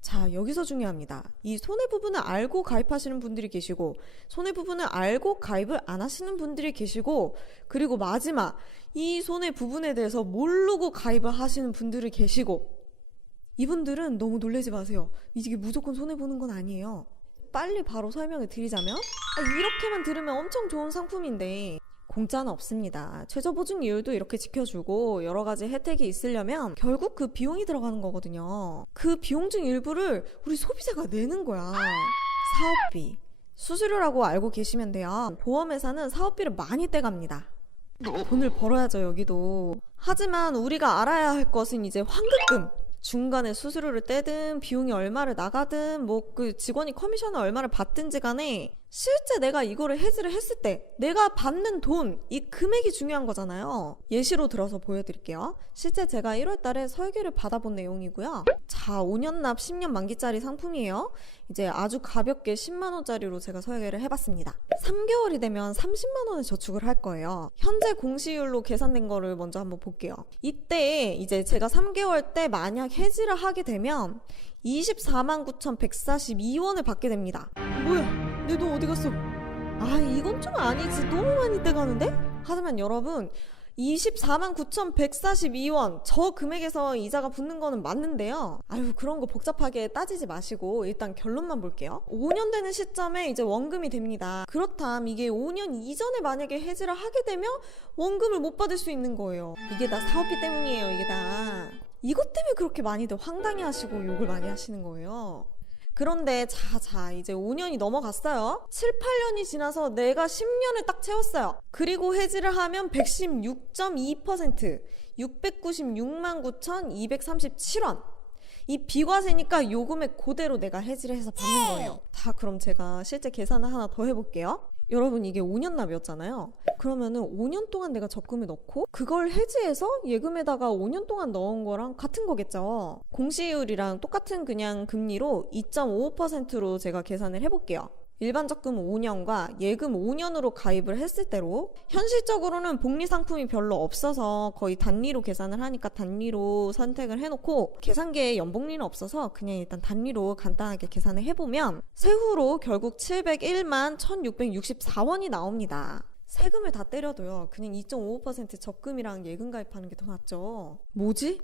자, 여기서 중요합니다. 이 손해부분을 알고 가입하시는 분들이 계시고, 손해부분을 알고 가입을 안 하시는 분들이 계시고, 그리고 마지막, 이 손해부분에 대해서 모르고 가입을 하시는 분들이 계시고, 이분들은 너무 놀라지 마세요. 이게 무조건 손해보는 건 아니에요. 빨리 바로 설명을 드리자면, 이렇게만 들으면 엄청 좋은 상품인데, 공짜는 없습니다. 최저 보증이율도 이렇게 지켜주고 여러 가지 혜택이 있으려면 결국 그 비용이 들어가는 거거든요. 그 비용 중 일부를 우리 소비자가 내는 거야. 사업비, 수수료라고 알고 계시면 돼요. 보험회사는 사업비를 많이 떼갑니다. 돈을 벌어야죠, 여기도. 하지만 우리가 알아야 할 것은 이제 환급금. 중간에 수수료를 떼든 비용이 얼마를 나가든 뭐 그 직원이 커미션을 얼마를 받든지 간에 실제 내가 이거를 해지를 했을 때 내가 받는 돈, 이 금액이 중요한 거잖아요. 예시로 들어서 보여드릴게요. 실제 제가 1월 달에 설계를 받아본 내용이고요. 자, 5년 납 10년 만기짜리 상품이에요. 이제 아주 가볍게 10만 원짜리로 제가 설계를 해봤습니다. 3개월이 되면 30만 원을 저축을 할 거예요. 현재 공시율로 계산된 거를 먼저 한번 볼게요. 이때 이제 제가 3개월 때 만약 해지를 하게 되면 24만 9,142원을 받게 됩니다. 뭐야? 내 돈 어디 갔어? 이건 좀 아니지. 너무 많이 떼가는데? 하지만 여러분, 24만 9,142원 저 금액에서 이자가 붙는 거는 맞는데요. 그런 거 복잡하게 따지지 마시고 일단 결론만 볼게요. 5년 되는 시점에 이제 원금이 됩니다. 그렇다면 이게 5년 이전에 만약에 해지를 하게 되면 원금을 못 받을 수 있는 거예요. 이게 다 사업비 때문이에요. 이게 다. 이것 때문에 그렇게 많이들 황당해 하시고 욕을 많이 하시는 거예요. 그런데 자 이제 5년이 넘어갔어요. 7, 8년이 지나서 내가 10년을 딱 채웠어요. 그리고 해지를 하면 116.2% 696만 9,237원. 이 비과세니까 요 금액 그대로 내가 해지를 해서 받는 거예요. 자, 그럼 제가 실제 계산을 하나 더 해볼게요. 여러분, 이게 5년 납이었잖아요. 그러면은 5년 동안 내가 적금을 넣고 그걸 해지해서 예금에다가 5년 동안 넣은 거랑 같은 거겠죠. 공시율이랑 똑같은 그냥 금리로 2.55%로 제가 계산을 해볼게요. 일반 적금 5년과 예금 5년으로 가입을 했을 때로 현실적으로는 복리 상품이 별로 없어서 거의 단리로 계산을 하니까 단리로 선택을 해놓고 계산기에 연복리는 없어서 그냥 일단 단리로 간단하게 계산을 해보면 세후로 결국 701만 1664원이 나옵니다. 세금을 다 때려도요, 그냥 2.55% 적금이랑 예금 가입하는 게 더 낫죠. 뭐지?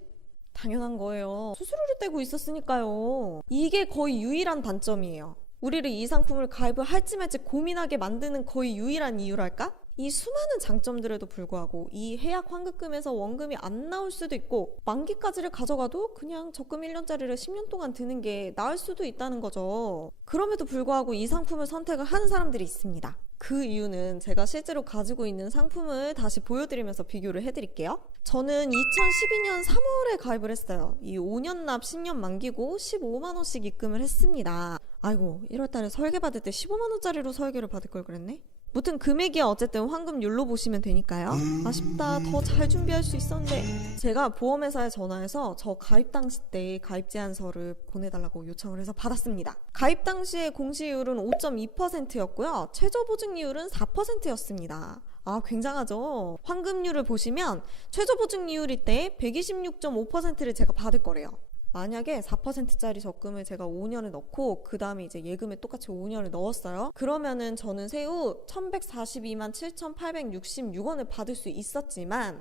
당연한 거예요. 수수료를 떼고 있었으니까요. 이게 거의 유일한 단점이에요. 우리를 이 상품을 가입을 할지 말지 고민하게 만드는 거의 유일한 이유랄까? 이 수많은 장점들에도 불구하고 이 해약 환급금에서 원금이 안 나올 수도 있고 만기까지를 가져가도 그냥 적금 1년짜리를 10년 동안 드는 게 나을 수도 있다는 거죠. 그럼에도 불구하고 이 상품을 선택을 하는 사람들이 있습니다. 그 이유는 제가 실제로 가지고 있는 상품을 다시 보여드리면서 비교를 해드릴게요. 저는 2012년 3월에 가입을 했어요. 이 5년 납 10년 만기고 15만원씩 입금을 했습니다. 1월달에 설계 받을 때 15만원짜리로 설계를 받을 걸 그랬네? 무튼 금액이 어쨌든 환급률로 보시면 되니까요. 아쉽다. 더 잘 준비할 수 있었는데. 제가 보험회사에 전화해서 저 가입 당시 때 가입 제안서를 보내달라고 요청을 해서 받았습니다. 가입 당시의 공시율은 5.2%였고요. 최저 보증이율은 4%였습니다. 굉장하죠? 환급률을 보시면 최저 보증이율일 때 126.5%를 제가 받을 거래요. 만약에 4%짜리 적금을 제가 5년을 넣고 그 다음에 이제 예금에 똑같이 5년을 넣었어요. 그러면은 저는 세후 1142만 7,866원을 받을 수 있었지만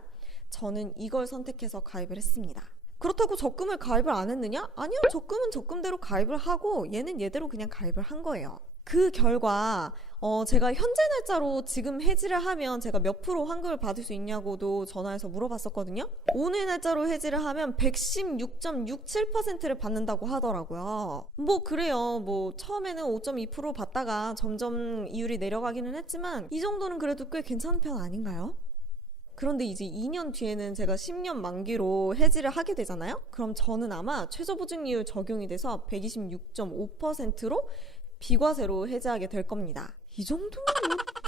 저는 이걸 선택해서 가입을 했습니다. 그렇다고 적금을 가입을 안 했느냐? 아니요. 적금은 적금대로 가입을 하고 얘는 얘대로 그냥 가입을 한 거예요. 그 결과 제가 현재 날짜로 지금 해지를 하면 제가 몇 프로 환급을 받을 수 있냐고도 전화해서 물어봤었거든요. 오늘 날짜로 해지를 하면 116.67%를 받는다고 하더라고요. 그래요. 처음에는 5.2% 받다가 점점 이율이 내려가기는 했지만 이 정도는 그래도 꽤 괜찮은 편 아닌가요? 그런데 이제 2년 뒤에는 제가 10년 만기로 해지를 하게 되잖아요. 그럼 저는 아마 최저보증이율 적용이 돼서 126.5%로 비과세로 해지하게 될 겁니다. 이 정도면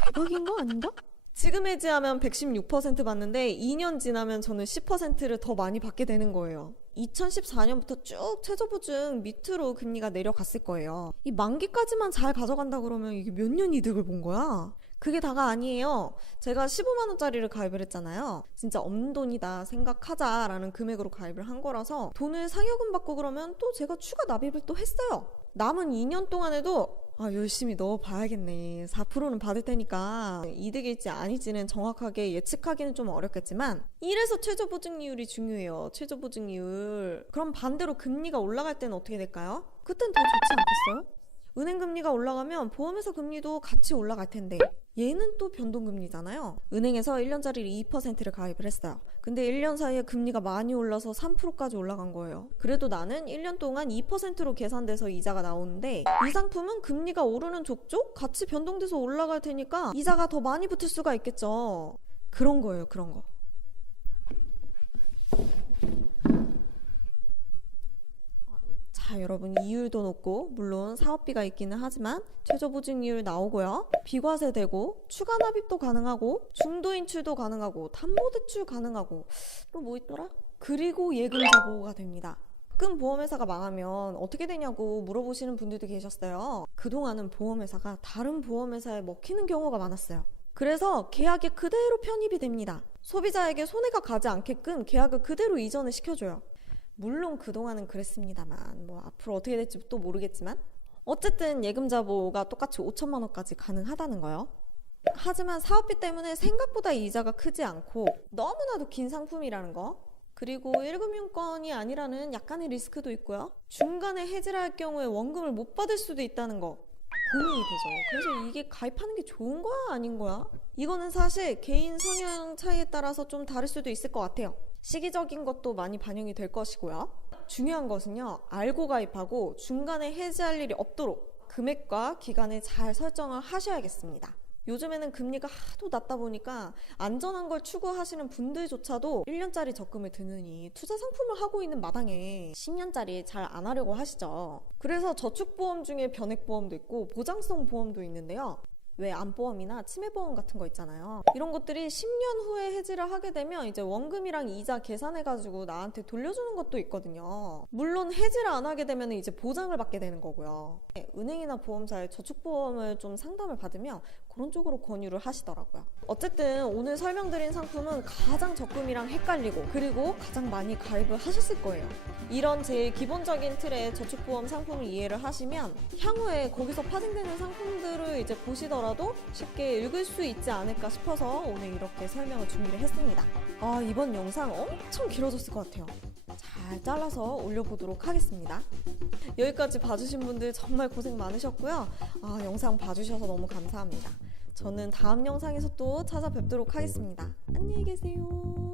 대박인 거 아닌가? 지금 해지하면 116% 받는데 2년 지나면 저는 10%를 더 많이 받게 되는 거예요. 2014년부터 쭉 최저보증 밑으로 금리가 내려갔을 거예요. 이 만기까지만 잘 가져간다 그러면 이게 몇 년 이득을 본 거야? 그게 다가 아니에요. 제가 15만 원짜리를 가입을 했잖아요. 진짜 없는 돈이다 생각하자라는 금액으로 가입을 한 거라서 돈을 상여금 받고 그러면 또 제가 추가 납입을 또 했어요. 남은 2년 동안에도 열심히 넣어봐야겠네. 4%는 받을 테니까 이득일지 아닐지는 정확하게 예측하기는 좀 어렵겠지만 이래서 최저보증이율이 중요해요. 최저보증이율. 그럼 반대로 금리가 올라갈 때는 어떻게 될까요? 그땐 더 좋지 않겠어요? 은행 금리가 올라가면 보험회사 금리도 같이 올라갈 텐데 얘는 또 변동금리잖아요. 은행에서 1년짜리 2%를 가입을 했어요. 근데 1년 사이에 금리가 많이 올라서 3%까지 올라간 거예요. 그래도 나는 1년 동안 2%로 계산돼서 이자가 나오는데 이 상품은 금리가 오르는 족족 같이 변동돼서 올라갈 테니까 이자가 더 많이 붙을 수가 있겠죠. 그런 거예요, 그런 거. 자, 여러분, 이율도 높고 물론 사업비가 있기는 하지만 최저보증이율 나오고요. 비과세 되고 추가 납입도 가능하고 중도인출도 가능하고 담보대출 가능하고 또 뭐 있더라? 그리고 예금자 보호가 됩니다. 가끔 보험회사가 망하면 어떻게 되냐고 물어보시는 분들도 계셨어요. 그동안은 보험회사가 다른 보험회사에 먹히는 경우가 많았어요. 그래서 계약이 그대로 편입이 됩니다. 소비자에게 손해가 가지 않게끔 계약을 그대로 이전을 시켜줘요. 물론 그동안은 그랬습니다만 앞으로 어떻게 될지 또 모르겠지만 어쨌든 예금자 보호가 똑같이 5천만 원까지 가능하다는 거예요. 하지만 사업비 때문에 생각보다 이자가 크지 않고 너무나도 긴 상품이라는 거, 그리고 1금융권이 아니라는 약간의 리스크도 있고요. 중간에 해지를 할 경우에 원금을 못 받을 수도 있다는 거 고민이 되죠. 그래서 이게 가입하는 게 좋은 거야 아닌 거야? 이거는 사실 개인 성향 차이에 따라서 좀 다를 수도 있을 것 같아요. 시기적인 것도 많이 반영이 될 것이고요. 중요한 것은요, 알고 가입하고 중간에 해지할 일이 없도록 금액과 기간을 잘 설정을 하셔야겠습니다. 요즘에는 금리가 하도 낮다 보니까 안전한 걸 추구하시는 분들조차도 1년짜리 적금을 드느니 투자 상품을 하고 있는 마당에 10년짜리 잘 안 하려고 하시죠. 그래서 저축보험 중에 변액보험도 있고 보장성 보험도 있는데요. 왜 암보험이나 치매보험 같은 거 있잖아요. 이런 것들이 10년 후에 해지를 하게 되면 이제 원금이랑 이자 계산해가지고 나한테 돌려주는 것도 있거든요. 물론 해지를 안 하게 되면 이제 보장을 받게 되는 거고요. 은행이나 보험사에 저축보험을 좀 상담을 받으면 그런 쪽으로 권유를 하시더라고요. 어쨌든 오늘 설명드린 상품은 가장 적금이랑 헷갈리고 그리고 가장 많이 가입을 하셨을 거예요. 이런 제일 기본적인 틀의 저축보험 상품을 이해를 하시면 향후에 거기서 파생되는 상품들을 이제 보시더라도 쉽게 읽을 수 있지 않을까 싶어서 오늘 이렇게 설명을 준비를 했습니다. 이번 영상 엄청 길어졌을 것 같아요. 잘 잘라서 올려보도록 하겠습니다. 여기까지 봐주신 분들 정말 고생 많으셨고요. 영상 봐주셔서 너무 감사합니다. 저는 다음 영상에서 또 찾아뵙도록 하겠습니다. 안녕히 계세요.